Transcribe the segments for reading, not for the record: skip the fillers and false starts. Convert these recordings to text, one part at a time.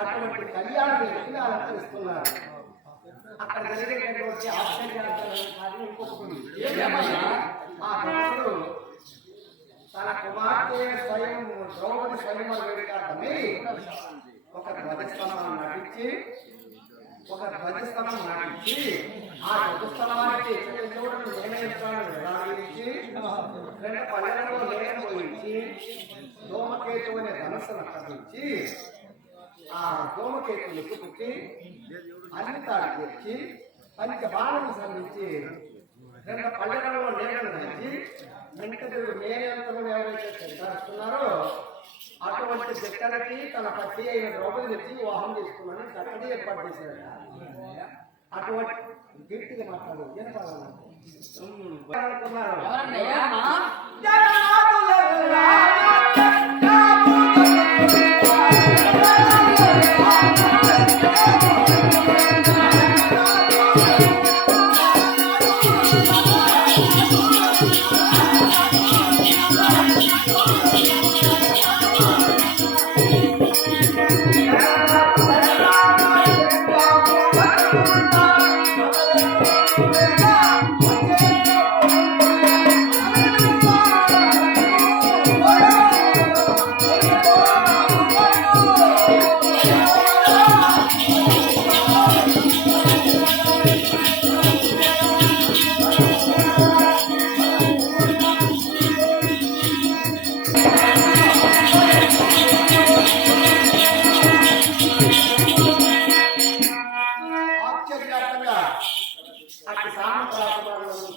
అటువంటి కళ్యాణం అలంకరిస్తున్నారు. అక్కడ జరిగేటటువంటి తన కుమార్తె స్వయం ద్రౌపది స్వయంవర వేడుకార్థమై ఒక ధ్వజస్థలం నటించి ఆ ధ్వజస్థలానికి దేవుడు నిర్ణయించాలని వేలాడించి 2 పల్లెలలో లేఖను పోయించి ధూమకేతు అనే ధనస్సును కట్టించి ఆ ధూమకేతులు పుట్టి అన్ని తాడు తెచ్చి పంచ బాణము సంధించి 2 పల్లెలలో లేఖను దంచి వెంకటదేవుడు నేనంతలో ఎవరైతే తెలుస్తున్నారో అటువంటి చెక్కలకి తన పట్టి అయిన ద్రౌపది తెచ్చి వివాహం చేసుకున్నాను చక్కటి ఏర్పాటు చేశాడు. అటువంటి గట్టిగా మాట్లాడు అనుకున్నారు.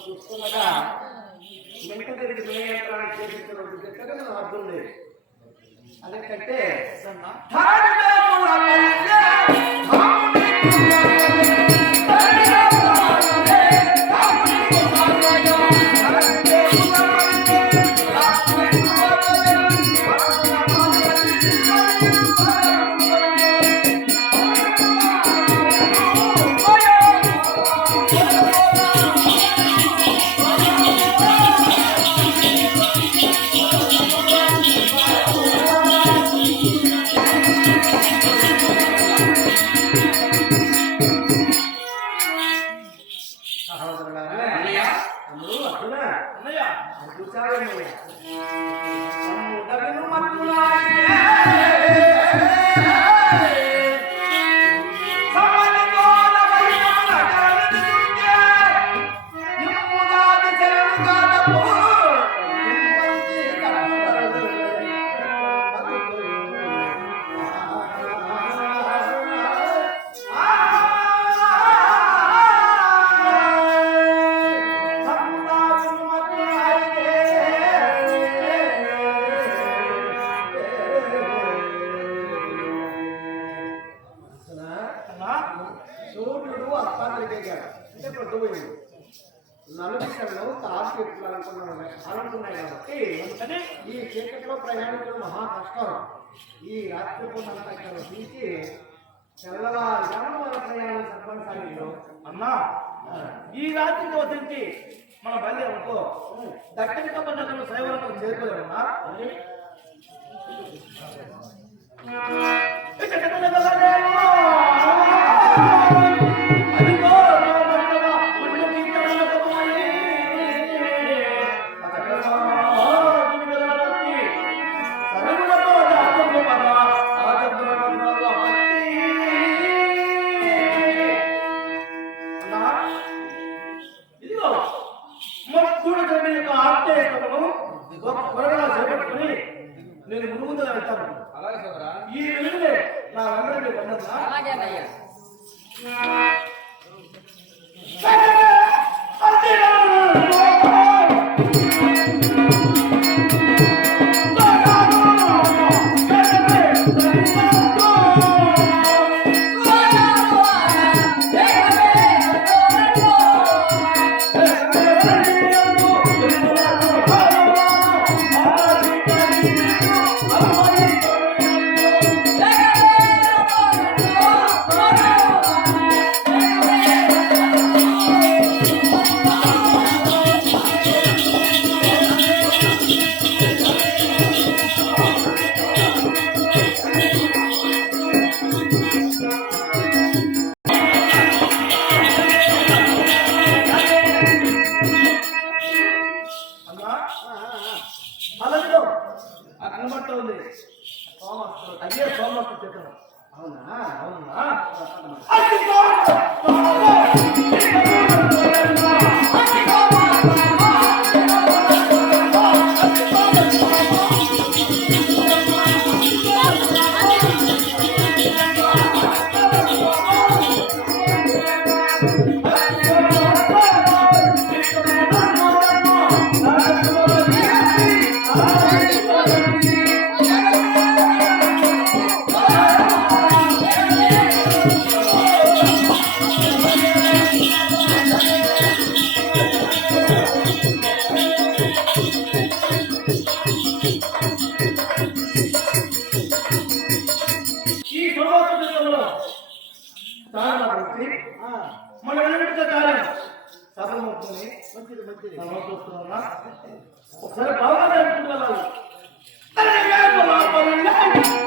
చూస్తుండగా వెంకటరెడ్డి వినయాత్రాన్ని చేపించినటువంటి దగ్గర అర్థం లేదు. అదేంటంటే రాత్రికి ఎక్కాడు అంటే పొద్దుపోయింది నలుగురు తారు అనుకున్నాయి కాబట్టి ఈ చీకట్లో ప్రయాణించడం మహా కష్టం. ఈ రాత్రిపూట అంతా ఇక్కడ తీసి తెల్లవారుజామున మన ప్రయాణం తప్పనిసరిలో అన్నా ఈ రాత్రికి వదిలించి మన బయలుదేరనుకో దక్షిణ కప్ప శైవరంలో చేరుకోలేమన్నా నేను ముందుగా వెళ్తాను. అలాగే సోదరా ఈ వెళ్ళే నా అందరినీ పండుగ అలాగేనయ్యా. కనబడుతూ ఉంది అదే సోమవారం చెప్పాను. అవునా అవునా మన ఎన్నింటితో కార్యం సఫలమవుతుంది. మంచిది మంచిది చూస్తున్నా ఒకసారి బాగా వెళ్ళాలి.